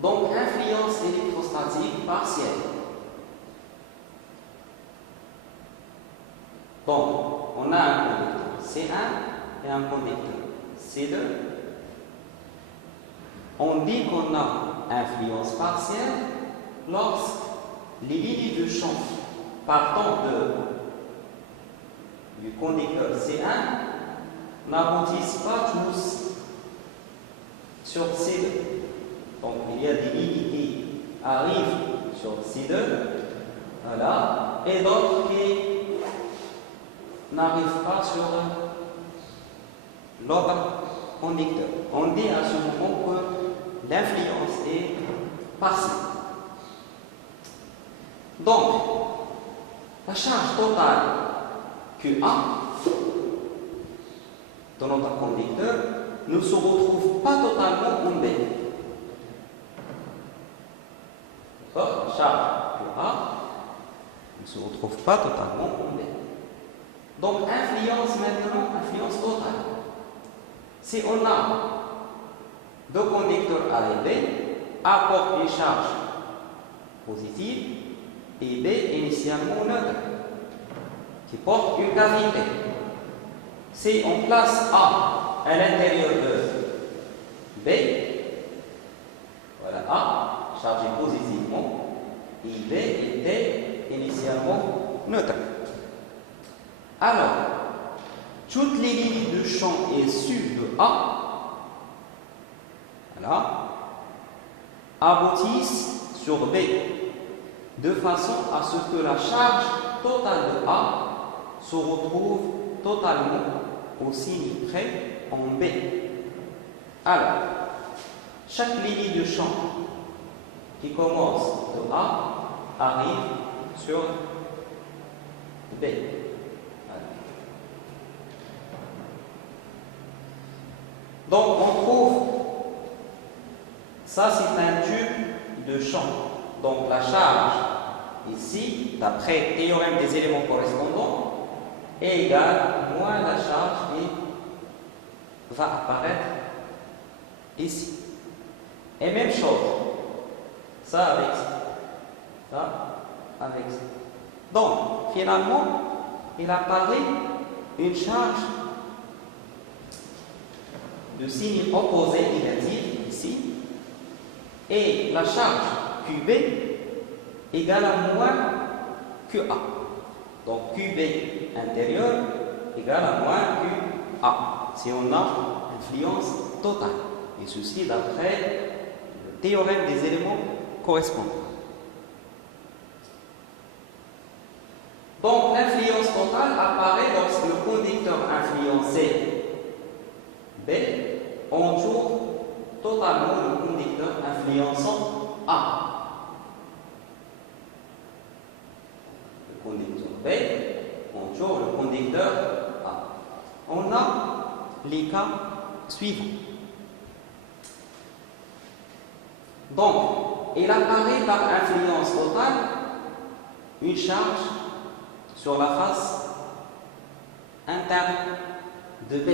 Donc, influence électrostatique partielle. Donc, on a un conducteur C1 et un conducteur C2. On dit qu'on a influence partielle lorsque les lignes de champ partant du conducteur C1 n'aboutissent pas tous sur C2. Donc, il y a des lignes qui arrivent sur C2, voilà, et d'autres qui n'arrivent pas sur l'autre conducteur. On dit à ce moment que l'influence est partielle. Donc, la charge totale QA de notre conducteur ne se retrouve pas totalement en B. D'accord? La charge QA ne se retrouve pas totalement en B. Donc, influence maintenant, influence totale. Si on a deux conducteurs A et B, A porte une charge positive et B initialement neutre, qui porte une cavité. Si on place A à l'intérieur de B, voilà A, chargé positivement, et B était initialement neutre. Alors, toutes les lignes de champ issues de A, voilà, aboutissent sur B, de façon à ce que la charge totale de A se retrouve totalement au signe près en B. Alors, chaque ligne de champ qui commence de A arrive sur B. Donc, on trouve, ça c'est un tube de champ. Donc, la charge ici, d'après le théorème des éléments correspondants, est égale moins la charge qui va apparaître ici. Et même chose, ça avec ça avec ça. Donc, finalement, il apparaît une charge de signe opposé négatif ici, et la charge QB égale à moins QA. Donc QB intérieur égale à moins QA. Si on a influence totale. Et ceci d'après le théorème des éléments correspondants. Donc l'influence totale apparaît lorsque le conducteur influencé B entoure totalement le conducteur influençant A. Le conducteur B entoure le conducteur A. On a les cas suivants. Donc, il apparaît par influence totale une charge sur la face interne de B.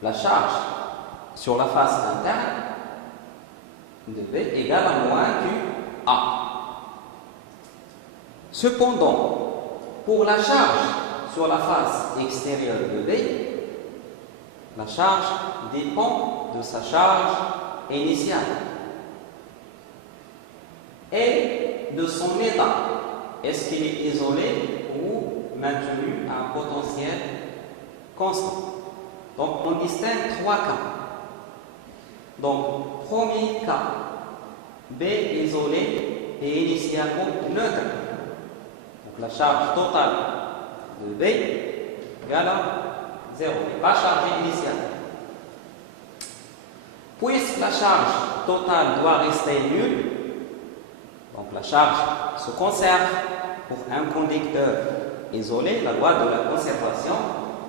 La charge sur la face interne de B égale à moins QA. Cependant, pour la charge sur la face extérieure de B, la charge dépend de sa charge initiale et de son état. Est-ce qu'il est isolé ou maintenu à un potentiel constant? Donc, on distingue trois cas. Donc, premier cas, B isolé et initialement neutre. Donc, la charge totale de B égale à 0, mais pas chargée initialement. Puisque la charge totale doit rester nulle, donc la charge se conserve pour un conducteur isolé, la loi de la conservation.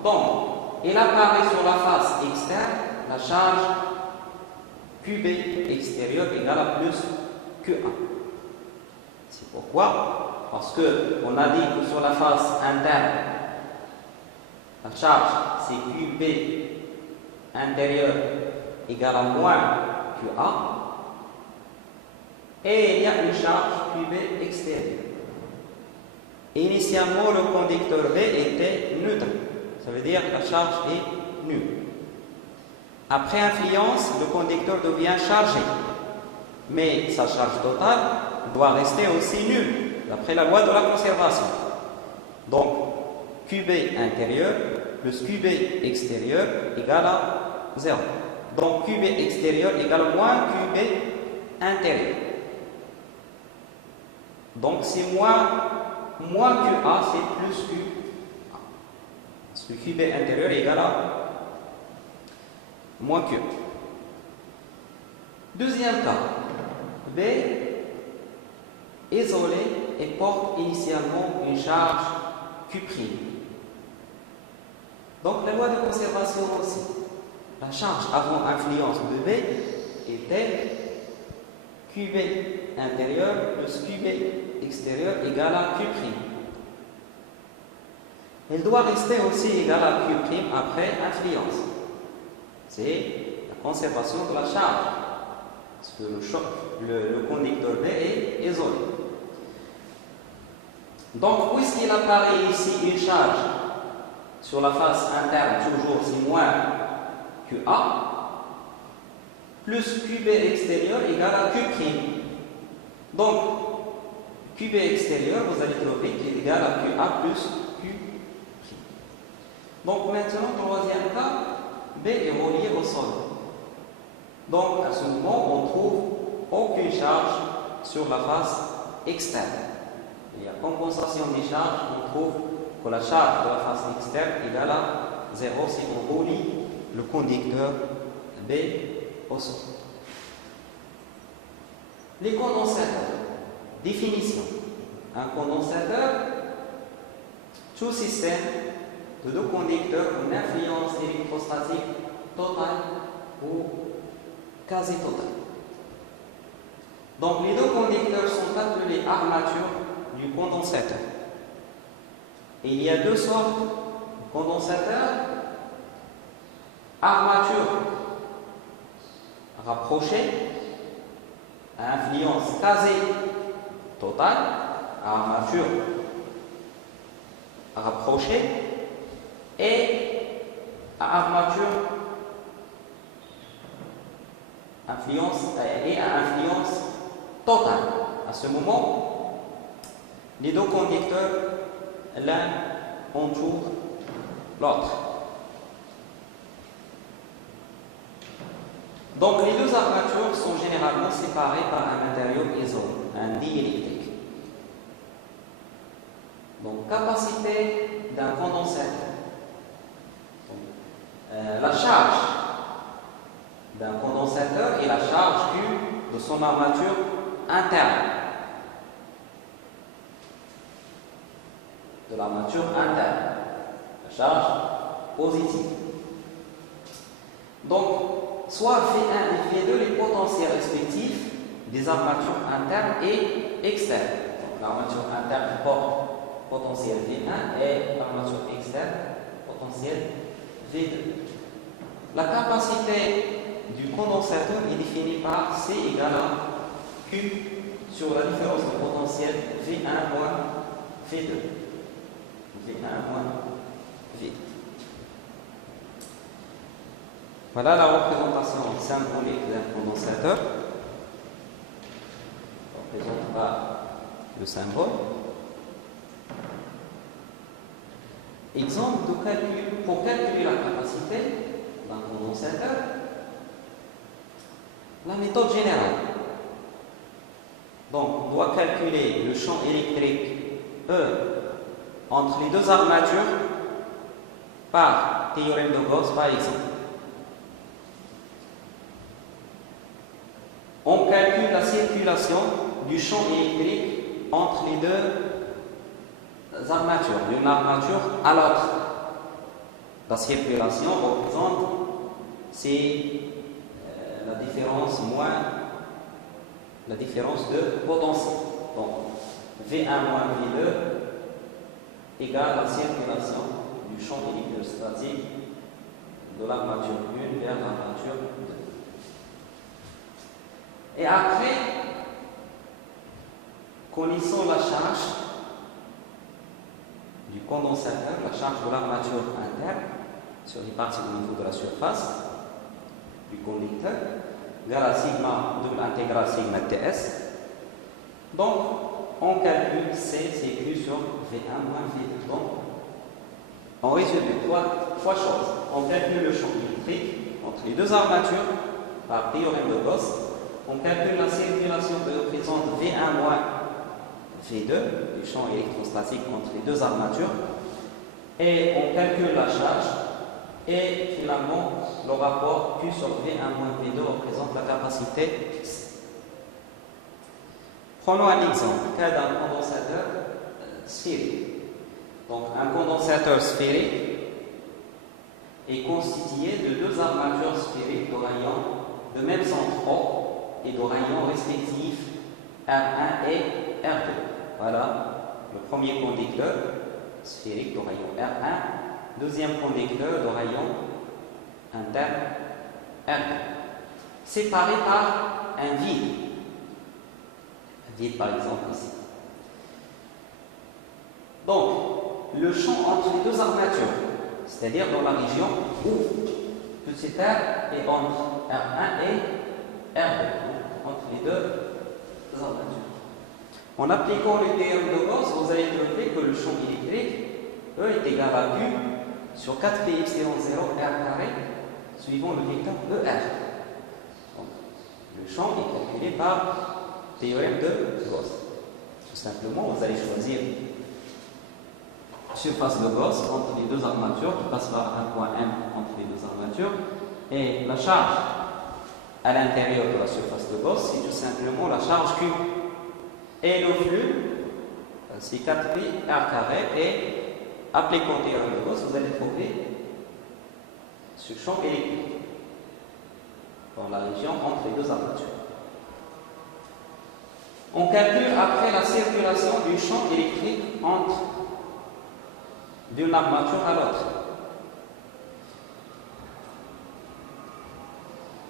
Donc, il apparaît sur la face externe la charge QB extérieure égale à plus Q1. C'est pourquoi, parce qu'on a dit que sur la face interne, La charge, c'est QB intérieur égale à moins QA. Et il y a une charge QB extérieure. Initialement, le conducteur B était neutre. Ça veut dire que la charge est nulle. Après influence, le conducteur devient chargé. Mais sa charge totale doit rester aussi nulle, d'après la loi de la conservation. Donc, QB intérieur plus QB extérieur égale à 0. Donc, QB extérieur égale à moins QB intérieur. Donc, c'est moins QA, c'est plus QA. Parce que QB intérieur égale à moins Q. Deuxième cas, B isolé et porte initialement une charge Q'. Donc la loi de conservation aussi. La charge avant influence de B était QB intérieur plus QB extérieur égale à Q'. Elle doit rester aussi égale à Q' après influence. C'est la conservation de la charge. Parce que le conducteur B est isolé. Donc, puisqu'il apparaît ici une charge sur la face interne, toujours c'est moins QA, plus QB extérieur égale à Q'. Donc, QB extérieur, vous allez trouver qu'il est égal à QA plus Q'. Donc, maintenant, troisième cas, B est relié au sol. Donc, à ce moment, on trouve aucune charge sur la face externe. Il y a compensation des charges, on trouve que la charge de la face externe est égale à 0 si on relie le conducteur B au sol. Les condensateurs. Définition. Un condensateur, tout système de deux conducteurs une influence électrostatique totale ou quasi totale. Donc les deux conducteurs sont appelés armatures du condensateur. Et il y a deux sortes de condensateurs. Armature rapprochée à influence quasi totale, armature rapprochée et armature influence et à influence totale. À ce moment, les deux conducteurs, l'un entoure l'autre. Donc les deux armatures sont généralement séparées par un matériau isolé, un diélectrique. Donc capacité d'un condensateur. La charge d'un condensateur est la charge Q de son armature interne. De l'armature interne. La charge positive. Donc, soit V1 et V2 les potentiels respectifs des armatures internes et externes. Donc, l'armature interne porte potentiel V1 et l'armature externe potentiel V2. La capacité du condensateur est définie par C égale à Q sur la différence de potentiel V1 moins V2. V1 moins V2. Voilà la représentation symbolique d'un condensateur. On représentera le symbole. Exemple de calcul. Pour calculer la capacité d'un condensateur, la méthode générale. Donc, on doit calculer le champ électrique E entre les deux armatures par théorème de Gauss, par exemple. On calcule la circulation du champ électrique entre les deux armatures, d'une armature à l'autre. La circulation représente la différence moins la différence de potentiel. Donc V1 moins V2 égale la circulation du champ électrostatique de l'armature 1 vers l'armature 2. Et après, connaissons la charge du condensateur, la charge de l'armature interne sur les parties au niveau de la surface du conducteur, vers la sigma de l'intégrale sigma ts. Donc, on calcule C, CQ sur V1 moins V2. Donc, on résume trois choses. On calcule le champ électrique entre les deux armatures par théorème de Gauss. On calcule la circulation que représente V1 moins V2, du champ électrostatique entre les deux armatures. Et on calcule la charge. Et finalement, le rapport Q sur V1 moins V2 représente la capacité X. Prenons un exemple, cas d'un condensateur sphérique. Donc, un condensateur sphérique est constitué de deux armatures sphériques de rayons de même centre O et de rayons respectifs R1 et R2. Voilà le premier conducteur sphérique de rayon R1, deuxième conducteur de rayon interne R2, séparé par un vide. Un vide, par exemple, ici. Donc, le champ entre les deux armatures, c'est-à-dire dans la région où petit r est entre R1 et R2, entre les deux armatures. En appliquant le théorème de Gauss, vous allez trouver que le champ électrique E est égal à Q sur 4πε0 R carré suivant le vecteur ER. Donc, le champ est calculé par théorème de Gauss. Tout simplement, vous allez choisir surface de Gauss entre les deux armatures qui passe par un point M entre les deux armatures, et la charge à l'intérieur de la surface de Gauss, c'est tout simplement la charge Q. Et le flux, c'est 4π R carré, et appliquant le théorème de Gauss, vous allez trouver ce champ électrique dans la région entre les deux armatures. On calcule après la circulation du champ électrique entre d'une armature à l'autre.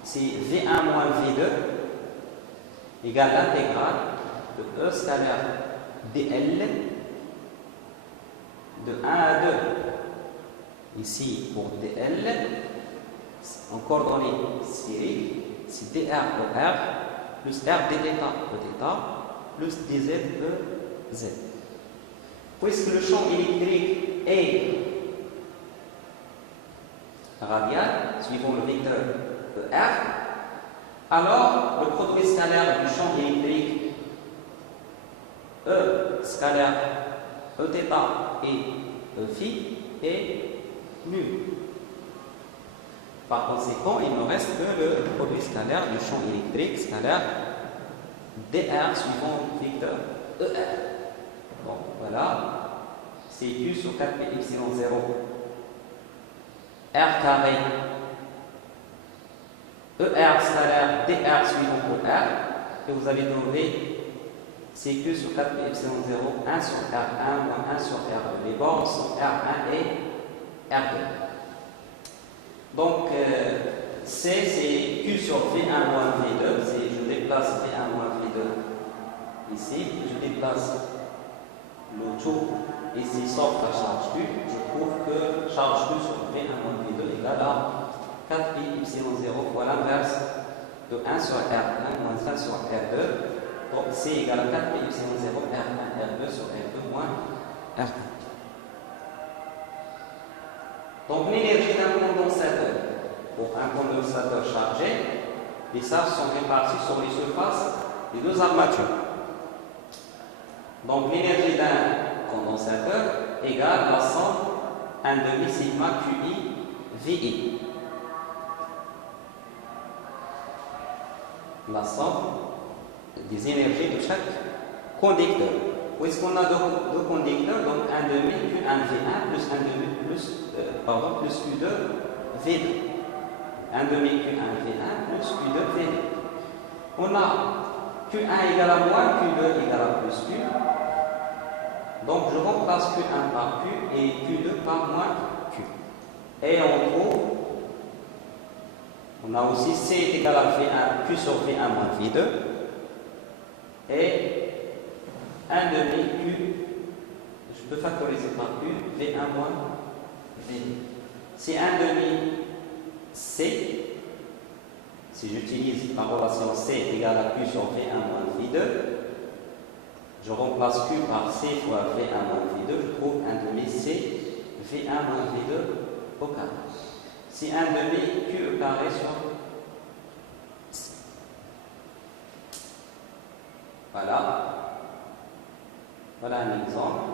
C'est V1 moins V2 égale l'intégrale de E scalaire dl de 1 à 2. Ici, pour dl, en coordonnées sphériques, c'est dr ER plus r dθ plus dz EZ. Puisque le champ électrique est radial, suivant le vecteur ER, alors le produit scalaire du champ électrique E scalaire Eθ et Eφ est nul. Par conséquent, il ne reste que le produit scalaire du champ électrique scalaire dr suivant le vecteur ER. Bon, voilà, c'est Q sur 4πε0 R carré ER scalaire dr suivant ER, et vous allez trouver CQ sur 4πε0 1 sur R1 moins 1 sur R2. Les bornes sont R1 et R2. Donc, C c'est Q sur V1 moins V2. Je déplace V1 moins V2 ici, je déplace le tout ici sauf la charge Q. Je trouve que charge Q sur V1 moins V2 égale à 4πε0 fois l'inverse de 1 sur R1 moins 1 sur R2. Donc C égale à 4πε0 R1 R2 sur R2 moins R1. Donc l'énergie d'un condensateur. Pour un condensateur chargé, les charges sont réparties sur les surfaces des deux armatures. Donc l'énergie d'un condensateur égale la somme 1/2 sigma QI VI. La somme des énergies de chaque conducteur. Puisqu'on a deux conducteurs, donc 1/2 Q1 V1 plus 1/2 plus Q2 V2. 1/2 Q1 V1 plus Q2 V2. On a Q1 égale à moins, Q2 égale à plus Q, Donc je remplace Q1 par Q et Q2 par moins Q. Et on trouve, on a aussi C est égal à V1, Q sur V1 moins V2. Et 1 demi Q, je peux factoriser par Q, V1 moins V2. Si 1 demi C, si j'utilise la relation C est égal à Q sur V1 moins V2, je remplace Q par C fois V1 moins V2, je trouve 1 demi C, V1 moins V2 au carré. Si 1 demi Q au carré sur... Voilà. Voilà un exemple.